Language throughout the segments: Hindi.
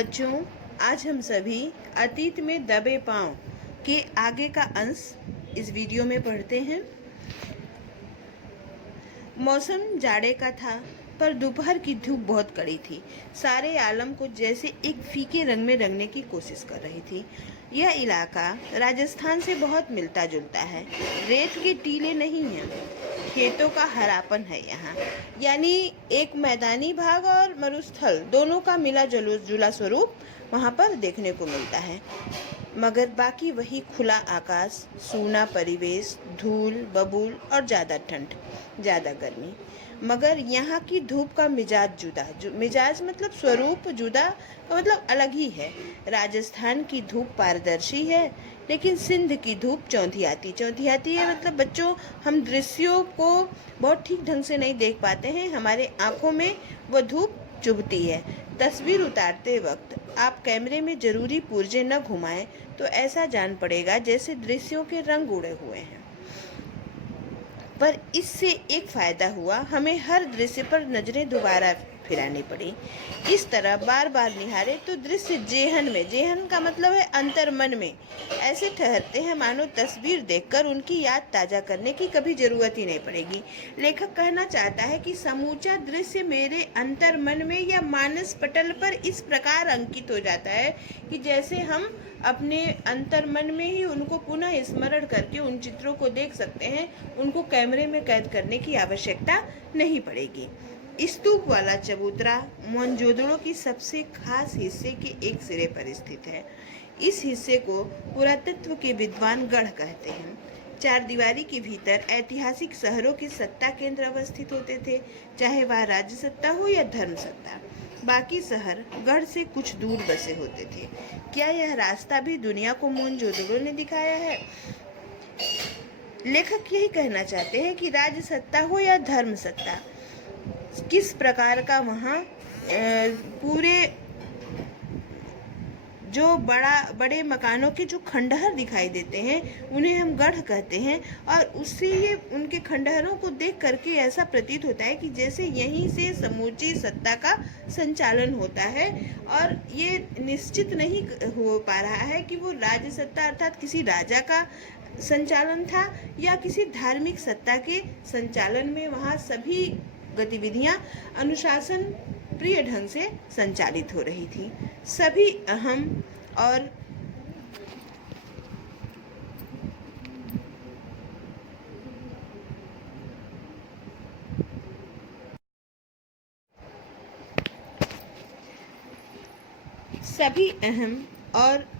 बच्चों, आज हम सभी अतीत में दबे पांव के आगे का अंश इस वीडियो में पढ़ते हैं। मौसम जाड़े का था, पर दोपहर की धूप बहुत कड़ी थी। सारे आलम को जैसे एक फीके रंग में रंगने की कोशिश कर रही थी। यह इलाका राजस्थान से बहुत मिलता जुलता है। रेत के टीले नहीं हैं, खेतों का हरापन है यहाँ। यानी एक मैदानी भाग और मरुस्थल दोनों का मिला जुला स्वरूप वहाँ पर देखने को मिलता है। मगर बाकी वही खुला आकाश, सूना परिवेश, धूल बबूल और ज़्यादा ठंड, ज़्यादा गर्मी। मगर यहाँ की धूप का मिजाज जुदा, मिजाज मतलब स्वरूप जुदा, मतलब अलग ही है। राजस्थान की धूप पारदर्शी है, लेकिन सिंध की धूप चौंधियाती है। मतलब बच्चों, हम दृश्यों को बहुत ठीक ढंग से नहीं देख पाते हैं, हमारे आँखों में वो धूप चुभती है। तस्वीर उतारते वक्त आप कैमरे में जरूरी पुर्जे न घुमाएं, तो ऐसा जान पड़ेगा जैसे दृश्यों के रंग उड़े हुए हैं। पर इससे एक फ़ायदा हुआ, हमें हर दृश्य पर नज़रें दोबारा फिरानी पड़ी। इस तरह बार बार निहारे तो दृश्य जेहन का मतलब है अंतर मन में ऐसे ठहरते हैं मानो तस्वीर देखकर उनकी याद ताज़ा करने की कभी ज़रूरत ही नहीं पड़ेगी। लेखक कहना चाहता है कि समूचा दृश्य मेरे अंतर मन में या मानस पटल पर इस प्रकार अंकित हो जाता है कि जैसे हम अपने अंतर मन में ही उनको पुनः स्मरण करके उन चित्रों को देख सकते हैं। उनको कैमरे में कैद करने की आवश्यकता नहीं पड़ेगी। स्तूप वाला चबूतरा मोहनजोदड़ो की सबसे खास हिस्से के एक सिरे पर स्थित है। इस हिस्से को पुरातत्व के विद्वान गढ़ कहते हैं। चार दीवारी के भीतर ऐतिहासिक शहरों के सत्ता केंद्र अवस्थित होते थे, चाहे वह राज्य सत्ता हो या धर्म सत्ता। बाकी शहर गढ़ से कुछ दूर बसे होते थे। क्या यह रास्ता भी दुनिया को मोहनजोदड़ो ने दिखाया है? लेखक यही कहना चाहते हैं कि राज्य सत्ता हो या धर्म सत्ता, किस प्रकार का वहाँ पूरे जो बड़े मकानों के जो खंडहर दिखाई देते हैं उन्हें हम गढ़ कहते हैं। और उससे ये उनके खंडहरों को देख करके ऐसा प्रतीत होता है कि जैसे यहीं से समूची सत्ता का संचालन होता है। और ये निश्चित नहीं हो पा रहा है कि वो राज्य सत्ता अर्थात किसी राजा का संचालन था या किसी धार्मिक सत्ता के संचालन में वहाँ सभी गतिविधियाँ अनुशासन प्रिय ढंग से संचालित हो रही थी। सभी अहम और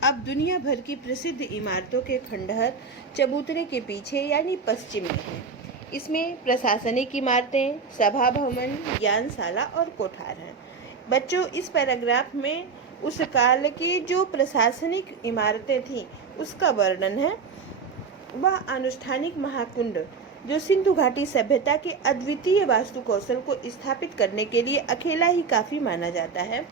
अब दुनिया भर की प्रसिद्ध इमारतों के खंडहर चबूतरे के पीछे यानी पश्चिम में हैं। इसमें प्रशासनिक इमारतें, सभा भवन, ज्ञानशाला और कोठार हैं। बच्चों, इस पैराग्राफ में उस काल की जो प्रशासनिक इमारतें थीं उसका वर्णन है। वह अनुष्ठानिक महाकुंड जो सिंधु घाटी सभ्यता के अद्वितीय वास्तु कौशल को स्थापित करने के लिए अकेला ही काफ़ी माना जाता है।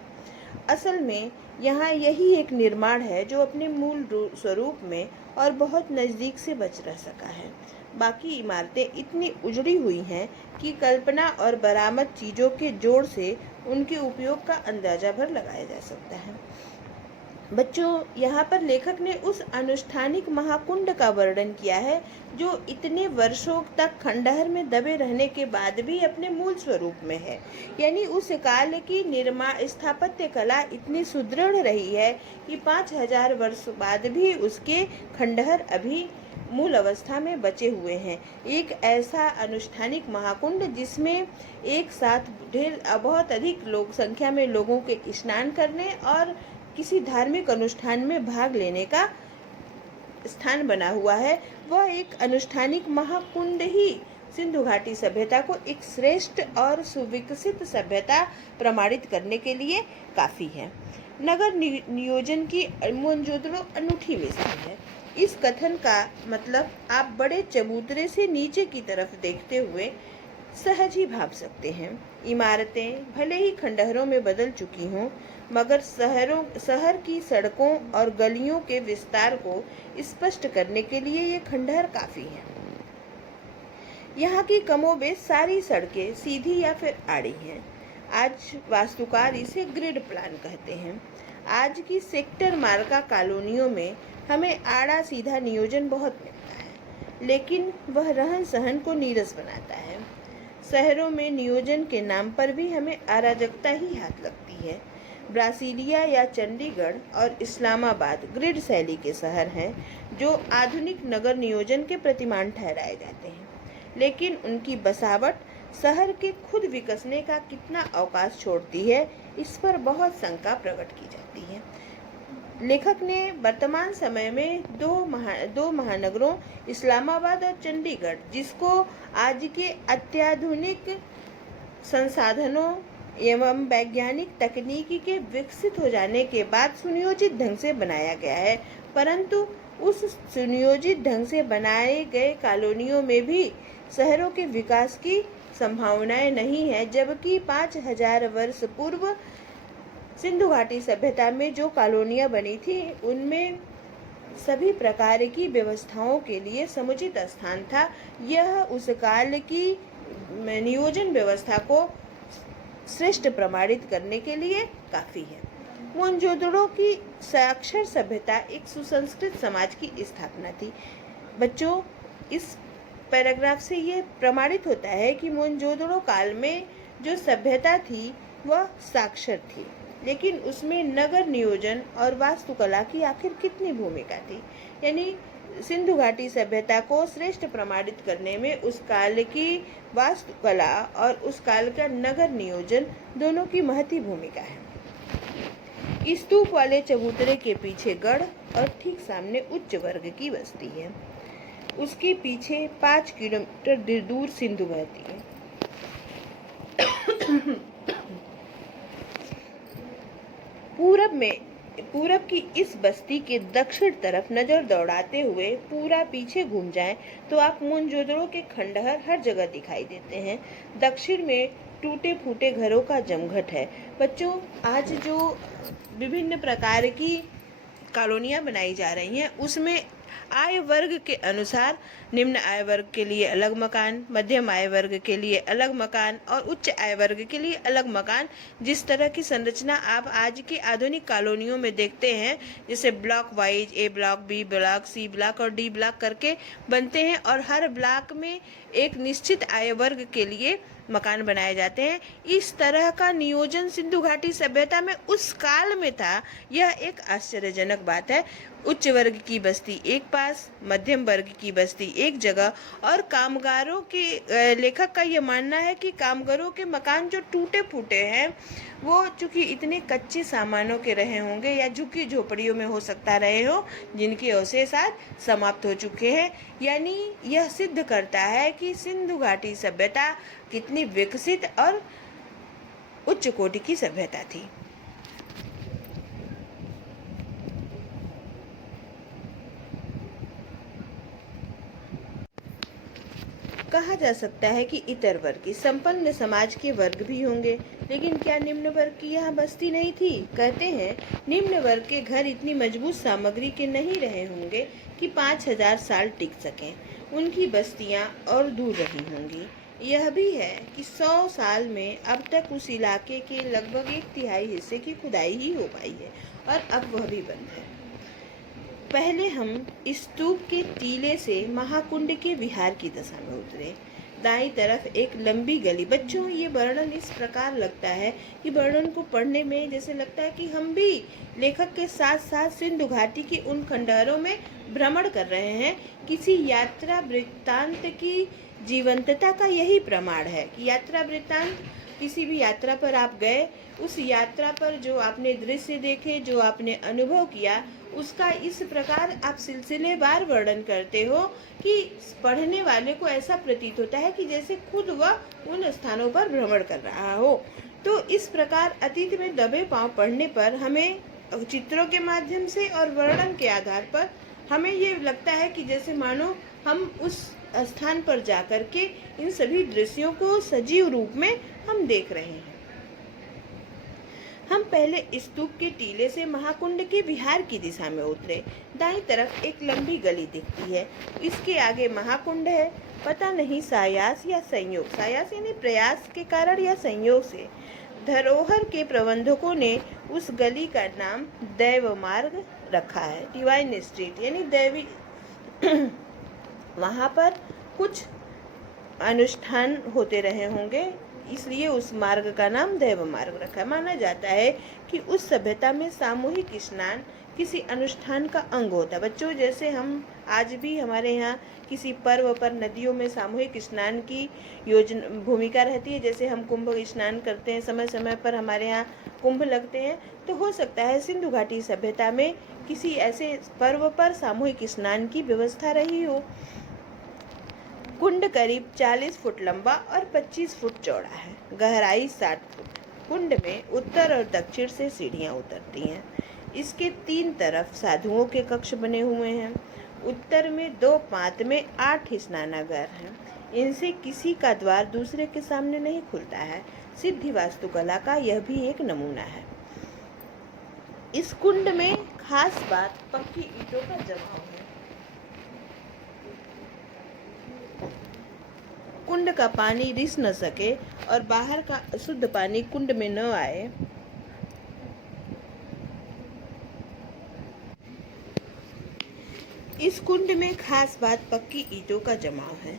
असल में यहाँ यही एक निर्माण है जो अपने मूल स्वरूप में और बहुत नज़दीक से बच रह सका है। बाकी इमारतें इतनी उजड़ी हुई हैं कि कल्पना और बरामद चीज़ों के जोड़ से उनके उपयोग का अंदाजा भर लगाया जा सकता है। बच्चों, यहाँ पर लेखक ने उस अनुष्ठानिक महाकुंड का वर्णन किया है जो इतने वर्षों तक खंडहर में दबे रहने के बाद भी अपने मूल स्वरूप में है। यानी उस काल की निर्माण स्थापत्य कला इतनी सुदृढ़ रही है कि 5000 वर्ष बाद भी उसके खंडहर अभी मूल अवस्था में बचे हुए हैं। एक ऐसा अनुष्ठानिक महाकुंड जिसमें एक साथ बहुत अधिक संख्या में लोगों के स्नान करने और किसी धार्मिक अनुष्ठान में भाग लेने का स्थान बना हुआ है, वह एक अनुष्ठानिक महाकुंड ही सिंधु घाटी सभ्यता को एक श्रेष्ठ और सुविकसित सभ्यता प्रमाणित करने के लिए काफ़ी है। नगर नियोजन की मोहनजोदड़ो अनूठी मिसाल है। इस कथन का मतलब आप बड़े चबूतरे से नीचे की तरफ देखते हुए सहज ही भाव सकते हैं। इमारतें भले ही खंडहरों में बदल चुकी हों, मगर शहर की सड़कों और गलियों के विस्तार को स्पष्ट करने के लिए ये खंडहर काफ़ी हैं। यहाँ की कमोबेश सारी सड़कें सीधी या फिर आड़ी हैं। आज वास्तुकार इसे ग्रिड प्लान कहते हैं। आज की सेक्टर मार्का कॉलोनियों में हमें आड़ा सीधा नियोजन बहुत मिलता है, लेकिन वह रहन सहन को नीरस बनाता है। शहरों में नियोजन के नाम पर भी हमें अराजकता ही हाथ लगती है। ब्रासीलिया या चंडीगढ़ और इस्लामाबाद ग्रिड शैली के शहर हैं जो आधुनिक नगर नियोजन के प्रतिमान ठहराए जाते हैं, लेकिन उनकी बसावट शहर के खुद विकसने का कितना अवकाश छोड़ती है, इस पर बहुत शंका प्रकट की जाती है। लेखक ने वर्तमान समय में दो महानगरों इस्लामाबाद और चंडीगढ़, जिसको आज के अत्याधुनिक संसाधनों एवं वैज्ञानिक तकनीकी के विकसित हो जाने के बाद सुनियोजित ढंग से बनाया गया है, परंतु उस सुनियोजित ढंग से बनाए गए कॉलोनियों में भी शहरों के विकास की संभावनाएं नहीं है, जबकि 5000 वर्ष पूर्व सिंधु घाटी सभ्यता में जो कॉलोनियां बनी थी उनमें सभी प्रकार की व्यवस्थाओं के लिए समुचित स्थान था। यह उस काल की नियोजन व्यवस्था को श्रेष्ठ प्रमाणित करने के लिए काफी है। मोहनजोदड़ो की साक्षर सभ्यता एक सुसंस्कृत समाज की स्थापना थी। बच्चों, इस पैराग्राफ से ये प्रमाणित होता है कि मोहनजोदड़ो काल में जो सभ्यता थी वह साक्षर थी, लेकिन उसमें नगर नियोजन और वास्तुकला की आखिर कितनी भूमिका थी। यानी सिंधु घाटी सभ्यता को श्रेष्ठ प्रमाणित करने में उस काल की वास्तुकला और उस काल का नगर नियोजन दोनों की महती भूमिका है। स्तूप वाले चबूतरे के पीछे गढ़ और ठीक सामने उच्च वर्ग की बस्ती है। उसके पीछे 5 किलोमीटर दूर सिंधु बहती है। पूरब की इस बस्ती के दक्षिण तरफ नजर दौड़ाते हुए पूरा पीछे घूम जाएं तो आप मोहनजोदड़ो के खंडहर हर जगह दिखाई देते हैं। दक्षिण में टूटे फूटे घरों का जमघट है। बच्चों, आज जो विभिन्न प्रकार की कॉलोनियां बनाई जा रही हैं उसमें आय वर्ग के अनुसार निम्न आय वर्ग के लिए अलग मकान, मध्यम आय वर्ग के लिए अलग मकान और उच्च आय वर्ग के लिए अलग मकान, जिस तरह की संरचना आप आज की आधुनिक कॉलोनियों में देखते हैं, जैसे block wise A block, B block, C block और डी ब्लॉक करके बनते हैं और हर ब्लॉक में एक निश्चित आय वर्ग के लिए मकान बनाए जाते हैं। इस तरह का नियोजन सिंधु घाटी सभ्यता में उस काल में था। यह एक आश्चर्यजनक बात है। उच्च वर्ग की बस्ती एक पास, मध्यम वर्ग की बस्ती एक जगह और कामगारों के लेखक का यह मानना है कि कामगारों के मकान जो टूटे फूटे हैं वो चूंकि इतने कच्चे सामानों के रहे होंगे या झुग्गी झोपड़ियों में हो सकता रहे हो, जिनके अवशेष आज समाप्त हो चुके हैं। यानी यह सिद्ध करता है कि सिंधु घाटी सभ्यता कितनी विकसित और उच्च कोटि की सभ्यता थी। कहा जा सकता है कि इतर वर्ग संपन्न समाज के वर्ग भी होंगे, लेकिन क्या निम्न वर्ग की यहाँ बस्ती नहीं थी? कहते हैं निम्न वर्ग के घर इतनी मजबूत सामग्री के नहीं रहे होंगे कि 5000 साल टिक सकें। उनकी बस्तियाँ और दूर रही होंगी। यह भी है कि 100 साल में अब तक उस इलाके के लगभग 1/3 हिस्से की खुदाई ही हो पाई है और अब वह भी बंद है। पहले हम स्तूप के टीले से महाकुंड के विहार की दशा में उतरे। दाईं तरफ एक लंबी गली। बच्चों, ये वर्णन इस प्रकार लगता है कि वर्णन को पढ़ने में जैसे लगता है कि हम भी लेखक के साथ साथ सिंधु घाटी के उन खंडहरों में भ्रमण कर रहे हैं। किसी यात्रा वृत्तांत की जीवंतता का यही प्रमाण है कि यात्रा वृत्तांत, किसी भी यात्रा पर आप गए, उस यात्रा पर जो आपने दृश्य देखे, जो आपने अनुभव किया, उसका इस प्रकार आप सिलसिलेवार वर्णन करते हो कि पढ़ने वाले को ऐसा प्रतीत होता है कि जैसे खुद वह उन स्थानों पर भ्रमण कर रहा हो। तो इस प्रकार अतीत में दबे पांव पढ़ने पर हमें चित्रों के माध्यम से और वर्णन के आधार पर हमें ये लगता है कि जैसे मानो हम उस स्थान पर जाकर के इन सभी दृश्यों को सजीव रूप में हम देख रहे हैं। हम पहले स्तूप के टीले से महाकुंड के विहार की दिशा में उतरे। दाईं तरफ एक लंबी गली दिखती है, इसके आगे महाकुंड है। पता नहीं सायास या संयोग, सायास यानी प्रयास के कारण या संयोग से धरोहर के प्रबंधकों ने उस गली का नाम दैव मार्ग रखा है, डिवाइन स्ट्रीट, यानी दैवी। वहाँ पर कुछ अनुष्ठान होते रहे होंगे, इसलिए उस मार्ग का नाम दैव मार्ग रखा है। माना जाता है कि उस सभ्यता में सामूहिक स्नान किसी अनुष्ठान का अंग होता है। बच्चों, जैसे हम आज भी हमारे यहाँ किसी पर्व पर नदियों में सामूहिक स्नान की योजना भूमिका रहती है, जैसे हम कुंभ स्नान करते हैं, समय समय पर हमारे यहाँ कुंभ लगते हैं, तो हो सकता है सिंधु घाटी सभ्यता में किसी ऐसे पर्व पर सामूहिक स्नान की व्यवस्था रही हो। कुंड करीब 40 फुट लंबा और 25 फुट चौड़ा है, गहराई 60 फुट। कुंड में उत्तर और दक्षिण से सीढ़ियां उतरती हैं। इसके 3 तरफ साधुओं के कक्ष बने हुए हैं। उत्तर में 2 पात में 8 स्नानागार हैं। इनसे किसी का द्वार दूसरे के सामने नहीं खुलता है। सिद्धि वास्तुकला का यह भी एक नमूना है। इस कुंड में खास बात पक्की ईंटों का जमाव है। कुंड का पानी रिस न सके और बाहर का अशुद्ध पानी कुंड में न आए, इस कुंड में खास बात पक्की ईंटों का जमाव है।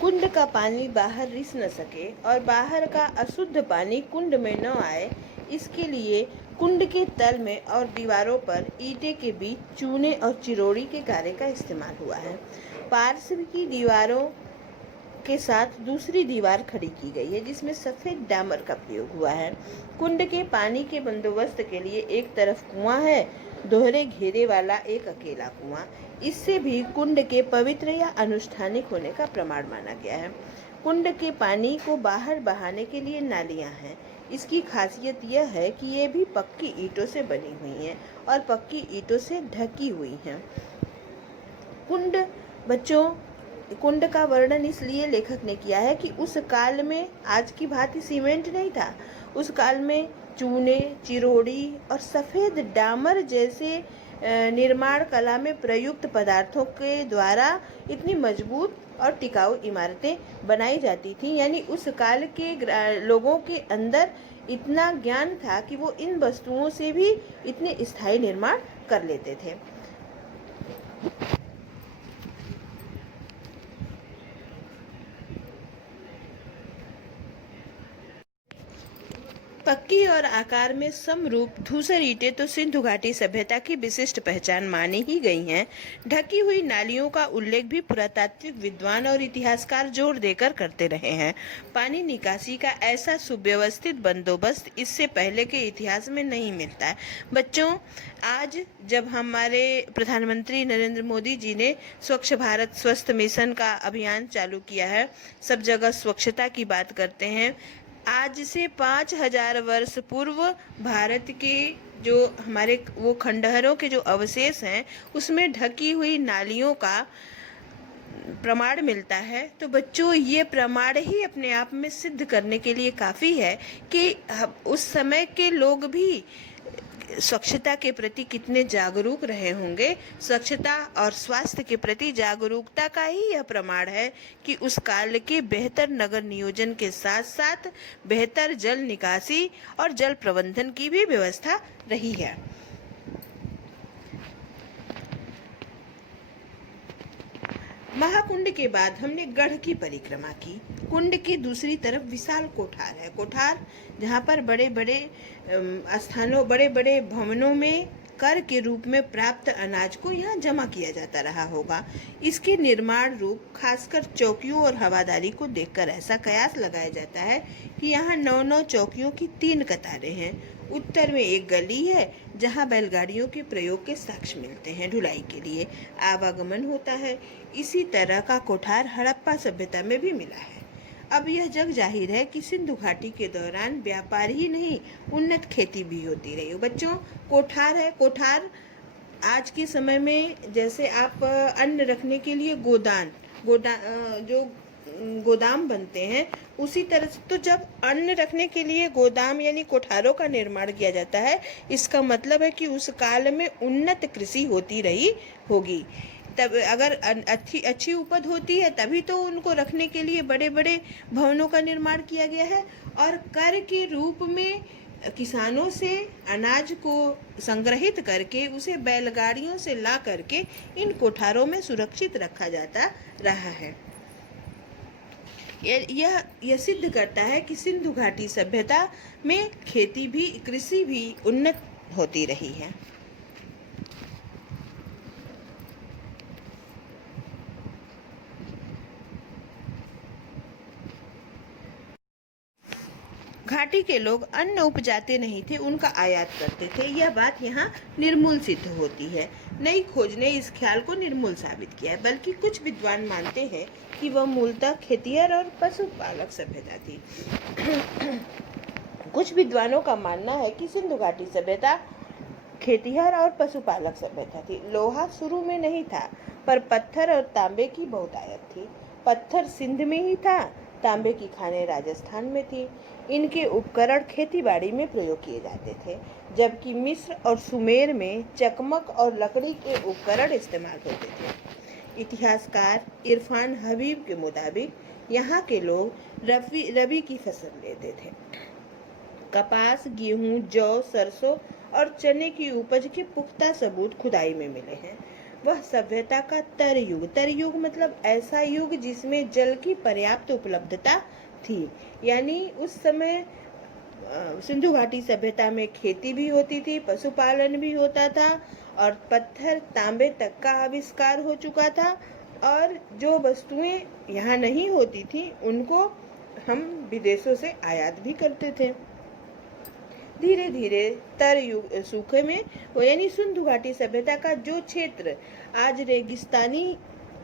कुंड का पानी बाहर रिस न सके और बाहर का अशुद्ध पानी कुंड में न आए, इसके लिए कुंड के तल में और दीवारों पर ईंटे के बीच चूने और चिरोड़ी के कार्य का इस्तेमाल हुआ है। पार्श्व की दीवारों के साथ दूसरी दीवार खड़ी की गई है, जिसमें सफेद डामर का प्रयोग हुआ है। कुंड के पानी के बंदोबस्त के लिए एक तरफ कुआं है, दोहरे घेरे वाला एक अकेला कुआं। इससे भी कुंड के पवित्र या अनुष्ठानिक होने का प्रमाण माना गया है। कुंड के पानी को बाहर बहाने के लिए नालियां हैं। इसकी खासियत यह है कि ये भी पक्की ईंटों से बनी हुई हैं और पक्की ईंटों से ढकी हुई हैं। कुंड का वर्णन इसलिए लेखक ने किया है कि उस काल में आज की भांति सीमेंट नहीं था। उस काल में चूने, चिरोड़ी और सफ़ेद डामर जैसे निर्माण कला में प्रयुक्त पदार्थों के द्वारा इतनी मजबूत और टिकाऊ इमारतें बनाई जाती थीं। यानी उस काल के लोगों के अंदर इतना ज्ञान था कि वो इन वस्तुओं से भी इतने स्थायी निर्माण कर लेते थे। पक्की और आकार में समरूप धूसर ईंटें तो सिंधु घाटी सभ्यता की विशिष्ट पहचान मानी ही गई हैं। ढकी हुई नालियों का उल्लेख भी पुरातात्विक विद्वान और इतिहासकार जोर देकर करते रहे हैं। पानी निकासी का ऐसा सुव्यवस्थित बंदोबस्त इससे पहले के इतिहास में नहीं मिलता है। बच्चों, आज जब हमारे प्रधानमंत्री नरेंद्र मोदी जी ने स्वच्छ भारत स्वस्थ मिशन का अभियान चालू किया है, सब जगह स्वच्छता की बात करते हैं। आज से 5000 वर्ष पूर्व भारत के जो हमारे वो खंडहरों के जो अवशेष हैं, उसमें ढकी हुई नालियों का प्रमाण मिलता है। तो बच्चों, ये प्रमाण ही अपने आप में सिद्ध करने के लिए काफ़ी है कि उस समय के लोग भी स्वच्छता के प्रति कितने जागरूक रहे होंगे। स्वच्छता और स्वास्थ्य के प्रति जागरूकता का ही यह प्रमाण है कि उस काल के बेहतर नगर नियोजन के साथ साथ बेहतर जल निकासी और जल प्रबंधन की भी व्यवस्था रही है। महाकुंड के बाद हमने गढ़ की परिक्रमा की। कुंड की दूसरी तरफ विशाल कोठार है। कोठार जहाँ पर बड़े बड़े स्थानों, बड़े बड़े भवनों में कर के रूप में प्राप्त अनाज को यहाँ जमा किया जाता रहा होगा। इसके निर्माण रूप खासकर चौकियों और हवादारी को देखकर ऐसा कयास लगाया जाता है कि यहाँ 9-9 चौकियों की 3 कतारें हैं। उत्तर में एक गली है जहाँ बैलगाड़ियों के प्रयोग के साक्ष्य मिलते हैं। ढुलाई के लिए आवागमन होता है। इसी तरह का कोठार हड़प्पा सभ्यता में भी मिला है। अब यह जग जाहिर है कि सिंधु घाटी के दौरान व्यापार ही नहीं, उन्नत खेती भी होती रही। बच्चों, कोठार है। कोठार आज के समय में जैसे आप अन्न रखने के लिए गोदाम बनते हैं, उसी तरह से तो जब अन्न रखने के लिए गोदाम यानी कोठारों का निर्माण किया जाता है, इसका मतलब है कि उस काल में उन्नत कृषि होती रही होगी। तब अगर अच्छी अच्छी उपज होती है तभी तो उनको रखने के लिए बड़े बड़े भवनों का निर्माण किया गया है। और कर के रूप में किसानों से अनाज को संग्रहित करके उसे बैलगाड़ियों से ला करके इन कोठारों में सुरक्षित रखा जाता रहा है। यह सिद्ध करता है कि सिंधु घाटी सभ्यता में कृषि भी उन्नत होती रही है। घाटी के लोग अन्न उपजाते नहीं थे, उनका आयात करते थे। यह बात यहाँ निर्मूल सिद्ध होती है। नई खोज ने इस ख्याल को निर्मूल साबित किया है, बल्कि कुछ विद्वान मानते हैं कि वह मूलतः खेतिहर और पशुपालक सभ्यता थी। कुछ विद्वानों का मानना है कि सिंधु घाटी सभ्यता खेतिहर और पशुपालक सभ्यता थी। लोहा शुरू में नहीं था, पर पत्थर और तांबे की बहुत आयात थी। पत्थर सिंध में ही था, तांबे की खानें राजस्थान में थी। इनके उपकरण खेतीबाड़ी में प्रयोग किए जाते थे, जबकि मिस्र और सुमेर में चकमक और लकड़ी के उपकरण इस्तेमाल होते थे। इतिहासकार इरफान हबीब के मुताबिक यहाँ के लोग रबी की फसल लेते थे। कपास, गेहूं, जौ, सरसों और चने की उपज के पुख्ता सबूत खुदाई में मिले हैं। वह सभ्यता का तर युग मतलब ऐसा युग जिसमें जल की पर्याप्त उपलब्धता थी। यानी उस समय सिंधु घाटी सभ्यता में खेती भी होती थी, पशुपालन भी होता था और पत्थर तांबे तक का आविष्कार हो चुका था। और जो वस्तुएं यहाँ नहीं होती थी उनको हम विदेशों से आयात भी करते थे। धीरे धीरे तर युग सूखे में यानी सिंधु घाटी सभ्यता का जो क्षेत्र आज रेगिस्तानी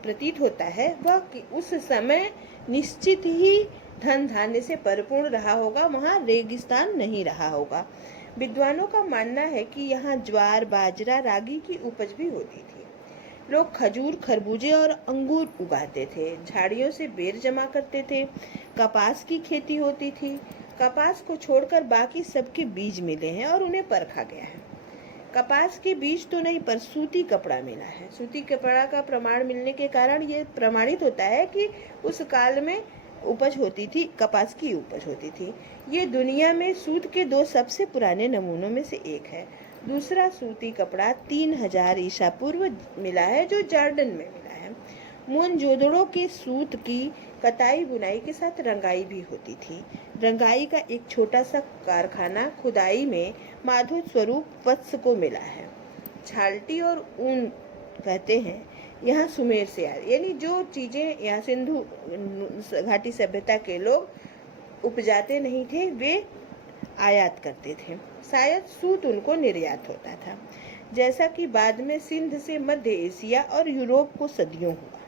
प्रतीत होता है वह उस समय निश्चित ही धन धान्य से परिपूर्ण रहा होगा, वहाँ रेगिस्तान नहीं रहा होगा। विद्वानों का मानना है कि यहाँ ज्वार, बाजरा, रागी की उपज भी होती थी। लोग खजूर, खरबूजे और अंगूर उगाते थे, झाड़ियों से बेर जमा करते थे। कपास की खेती होती थी। कपास को छोड़कर बाकी सबके बीज मिले हैं और उन्हें परखा गया है। कपास के बीज तो नहीं, पर सूती कपड़ा मिला है। सूती कपड़ा का प्रमाण मिलने के कारण ये प्रमाणित होता है कि उस काल में उपज होती थी, कपास की उपज होती थी। ये दुनिया में सूत के 2 सबसे पुराने नमूनों में से एक है। दूसरा सूती कपड़ा 3000 ईसा पूर्व मिला है, जो जॉर्डन में मिला है। मोहनजोदड़ो के सूत की कताई बुनाई के साथ रंगाई भी होती थी। रंगाई का एक छोटा सा कारखाना खुदाई में माधव स्वरूप वत्स को मिला है। छाल्टी और ऊन कहते हैं यहाँ सुमेर से आ, यानी जो चीजें यहाँ सिंधु घाटी सभ्यता के लोग उपजाते नहीं थे वे आयात करते थे। शायद सूत उनको निर्यात होता था, जैसा कि बाद में सिंध से मध्य एशिया और यूरोप को सदियों हुआ।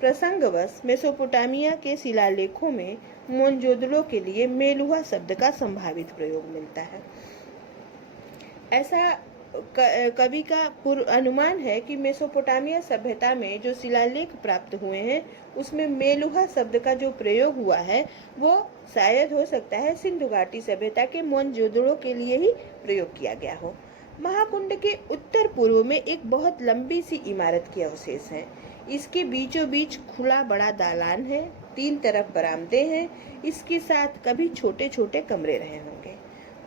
प्रसंगवश मेसोपोटामिया के शिलालेखों में मोहनजोदड़ो के लिए मेलुहा शब्द का संभावित प्रयोग मिलता है। ऐसा कवि का अनुमान है कि मेसोपोटामिया सभ्यता में जो शिलालेख प्राप्त हुए हैं उसमें मेलुहा शब्द का जो प्रयोग हुआ है वो शायद हो सकता है सिंधु घाटी सभ्यता के मोहनजोदड़ो के लिए ही प्रयोग किया गया हो। महाकुंड के उत्तर पूर्व में एक बहुत लंबी सी इमारत के अवशेष हैं। इसके बीचों बीच खुला बड़ा दालान है, 3 तरफ बरामदे हैं। इसके साथ कभी छोटे छोटे कमरे रहे होंगे।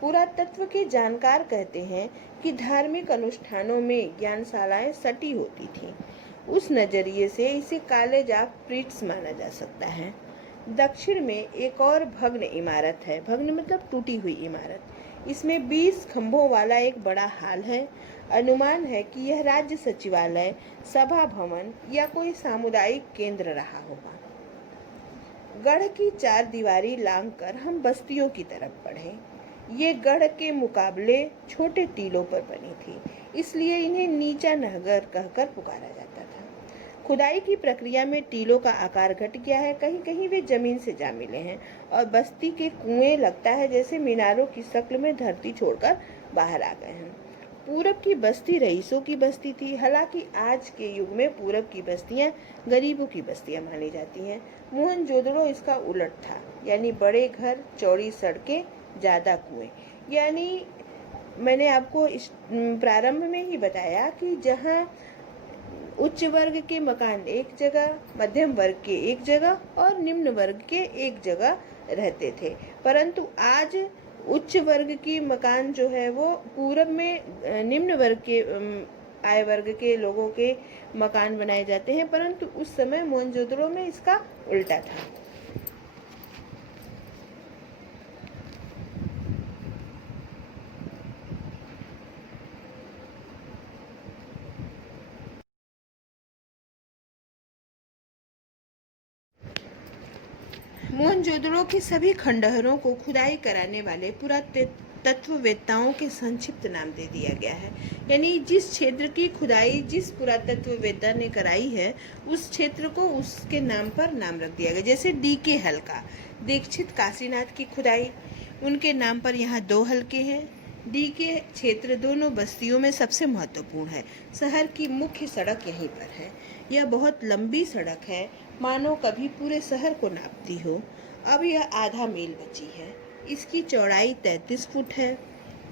पुरातत्व के जानकार कहते हैं कि धार्मिक अनुष्ठानों में ज्ञानशालाएं सटी होती थीं। उस नजरिए से इसे कॉलेज ऑफ प्रीट्स माना जा सकता है। दक्षिण में एक और भग्न इमारत है। भग्न मतलब टूटी हुई इमारत। इसमें 20 खंभों वाला एक बड़ा हाल है। अनुमान है कि यह राज्य सचिवालय, सभा भवन या कोई सामुदायिक केंद्र रहा होगा। गढ़ की 4 दीवारी लांघकर हम बस्तियों की तरफ बढ़े। ये गढ़ के मुकाबले छोटे टीलों पर बनी थी, इसलिए इन्हें नीचा नहगर कहकर पुकारा जाता था। खुदाई की प्रक्रिया में टीलों का आकार घट गया है, कहीं कहीं वे जमीन से जा मिले हैं और बस्ती के कुएं लगता है जैसे मीनारों की शक्ल में धरती छोड़कर बाहर आ गए हैं। पूरब की बस्ती रईसों की बस्ती थी। हालांकि आज के युग में पूरब की बस्तियां गरीबों की बस्तियां मानी जाती हैं। मोहनजोदड़ो इसका उलट था, यानी बड़े घर, चौड़ी सड़कें, ज्यादा कुएं। यानी मैंने आपको इस प्रारंभ में ही बताया कि जहाँ उच्च वर्ग के मकान एक जगह, मध्यम वर्ग के एक जगह और निम्न वर्ग के एक जगह रहते थे। परंतु आज उच्च वर्ग की मकान जो है वो पूरब में निम्न वर्ग के आय वर्ग के लोगों के मकान बनाए जाते हैं, परंतु उस समय मोहनजोदड़ो में इसका उल्टा था। मोहनजोदड़ो के सभी खंडहरों को खुदाई कराने वाले पुरातत्ववेत्ताओं के संक्षिप्त नाम दे दिया गया है। यानी जिस क्षेत्र की खुदाई जिस पुरातत्ववेत्ता ने कराई है उस क्षेत्र को उसके नाम पर नाम रख दिया गया। जैसे D.K. हल्का, दीक्षित काशीनाथ की खुदाई, उनके नाम पर यहाँ 2 हल्के हैं। D.K. क्षेत्र दोनों बस्तियों में सबसे महत्वपूर्ण है। शहर की मुख्य सड़क यहीं पर है। यह बहुत लंबी सड़क है, मानो कभी पूरे शहर को नापती हो। अब यह आधा मील बची है। इसकी चौड़ाई 33 फुट है।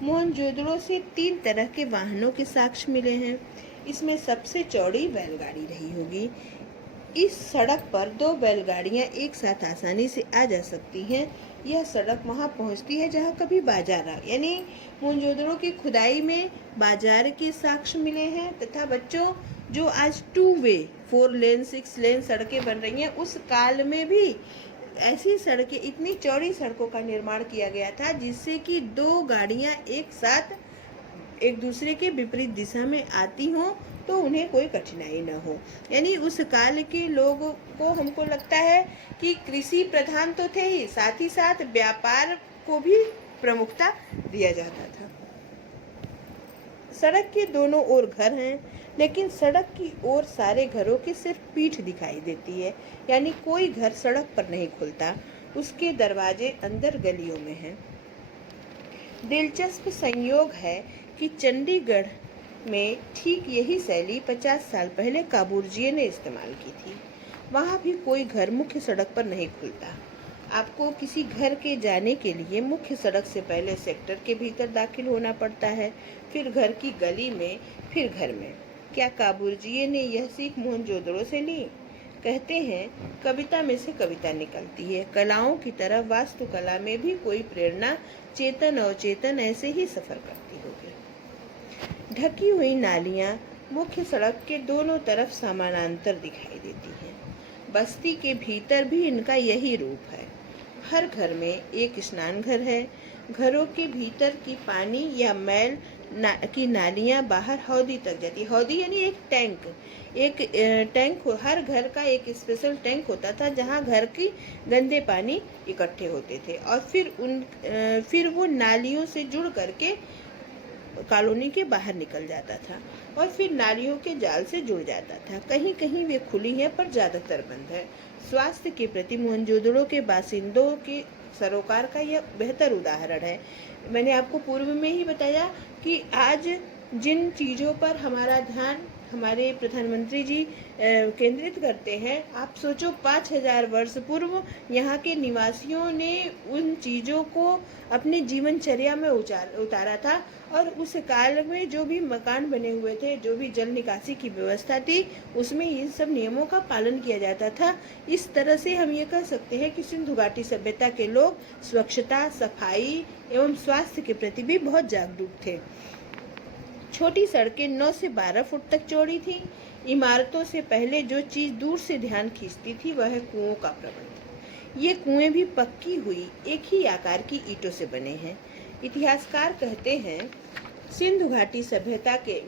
मोहनजोदड़ो से 3 तरह के वाहनों के साक्ष्य मिले हैं। इसमें सबसे चौड़ी बैलगाड़ी रही होगी। इस सड़क पर 2 बैलगाड़ियां एक साथ आसानी से आ जा सकती हैं। यह सड़क वहां पहुंचती है जहां कभी बाजार आ, यानी मोहनजोदड़ो की खुदाई में बाजार के साक्ष्य मिले हैं। तथा बच्चों, जो आज 2 वे 4 लेन 6 लेन सड़कें बन रही हैं, उस काल में भी ऐसी सड़कें, इतनी चौड़ी सड़कों का निर्माण किया गया था जिससे कि 2 गाड़ियां एक साथ एक दूसरे के विपरीत दिशा में आती हों तो उन्हें कोई कठिनाई न हो। यानी उस काल के लोगों को, हमको लगता है कि कृषि प्रधान तो थे ही, साथ ही साथ व्यापार को भी प्रमुखता दिया जाता था। सड़क के दोनों ओर घर हैं, लेकिन सड़क की ओर सारे घरों की सिर्फ पीठ दिखाई देती है। यानी कोई घर सड़क पर नहीं खुलता, उसके दरवाजे अंदर गलियों में हैं। दिलचस्प संयोग है कि चंडीगढ़ में ठीक यही शैली 50 साल पहले काबूरजिए ने इस्तेमाल की थी। वहाँ भी कोई घर मुख्य सड़क पर नहीं खुलता। आपको किसी घर के जाने के लिए मुख्य सड़क से पहले सेक्टर के भीतर दाखिल होना पड़ता है, फिर घर की गली में, फिर घर में। क्या काबूरजिए ने यह सीख मोहनजोदड़ो से ली? कहते हैं, कविता में से कविता निकलती है। कलाओं की तरह वास्तुकला में भी कोई प्रेरणा चेतन और चेतन ऐसे ही सफर करती होगी। ढकी हुई नालियां मुख्य सड़क के दोनों तरफ समानांतर दिखाई देती हैं। बस्ती के भीतर भी इनका यही रूप है। हर घर में एक स्नान घर है। घरों के भीतर की पानी या मैल की नालियां बाहर हौदी तक जाती। हौदी यानी एक टैंक। हर घर का एक स्पेशल टैंक होता था जहां घर की गंदे पानी इकट्ठे होते थे और फिर वो नालियों से जुड़ करके कॉलोनी के बाहर निकल जाता था और फिर नालियों के जाल से जुड़ जाता था। कहीं कहीं वे खुली हैं पर ज़्यादातर बंद है। स्वास्थ्य के प्रति मोहनजोदड़ो के बासिंदों के सरोकार का यह बेहतर उदाहरण है। मैंने आपको पूर्व में ही बताया कि आज जिन चीज़ों पर हमारा ध्यान हमारे प्रधानमंत्री जी केंद्रित करते हैं, आप सोचो 5000 वर्ष पूर्व यहाँ के निवासियों ने उन चीज़ों को अपने जीवनचर्या में उतारा था और उस काल में जो भी मकान बने हुए थे, जो भी जल निकासी की व्यवस्था थी, उसमें इन सब नियमों का पालन किया जाता था। इस तरह से हम ये कह सकते हैं कि सिंधु घाटी सभ्यता के लोग स्वच्छता, सफाई एवं स्वास्थ्य के प्रति भी बहुत जागरूक थे। छोटी सड़कें 9 से 12 फुट तक चौड़ी थीं। इमारतों से पहले जो चीज़ दूर से ध्यान खींचती थी वह है कुओं का प्रबंध। ये कुएं भी पक्की हुई एक ही आकार की ईंटों से बने हैं। इतिहासकार कहते हैं, सिंधु घाटी सभ्यता के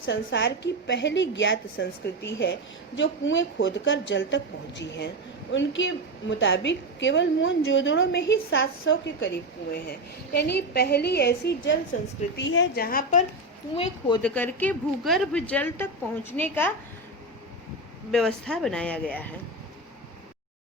संसार की पहली ज्ञात संस्कृति है जो कुएं खोदकर जल तक पहुंची है। उनके मुताबिक केवल मोहनजोदड़ो में ही 700 के करीब कुएं हैं। यानी पहली ऐसी जल संस्कृति है जहां पर कुएं खोद करके भूगर्भ जल तक पहुंचने का व्यवस्था बनाया गया है।